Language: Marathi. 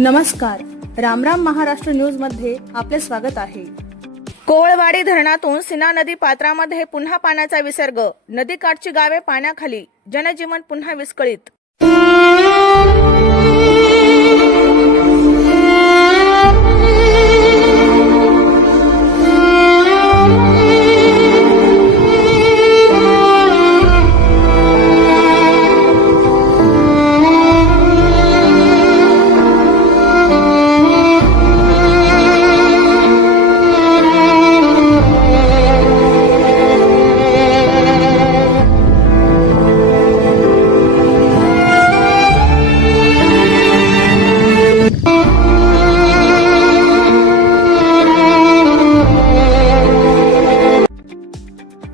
नमस्कार. रामराम महाराष्ट्र न्यूजमध्ये आपले स्वागत आहे. कोवळवाडी धरणातून सीना नदी पात्रामध्ये पुन्हा पाण्याचा विसर्ग. नदीकाठची गावे पाण्याखाली. जनजीवन पुन्हा विस्कळीत.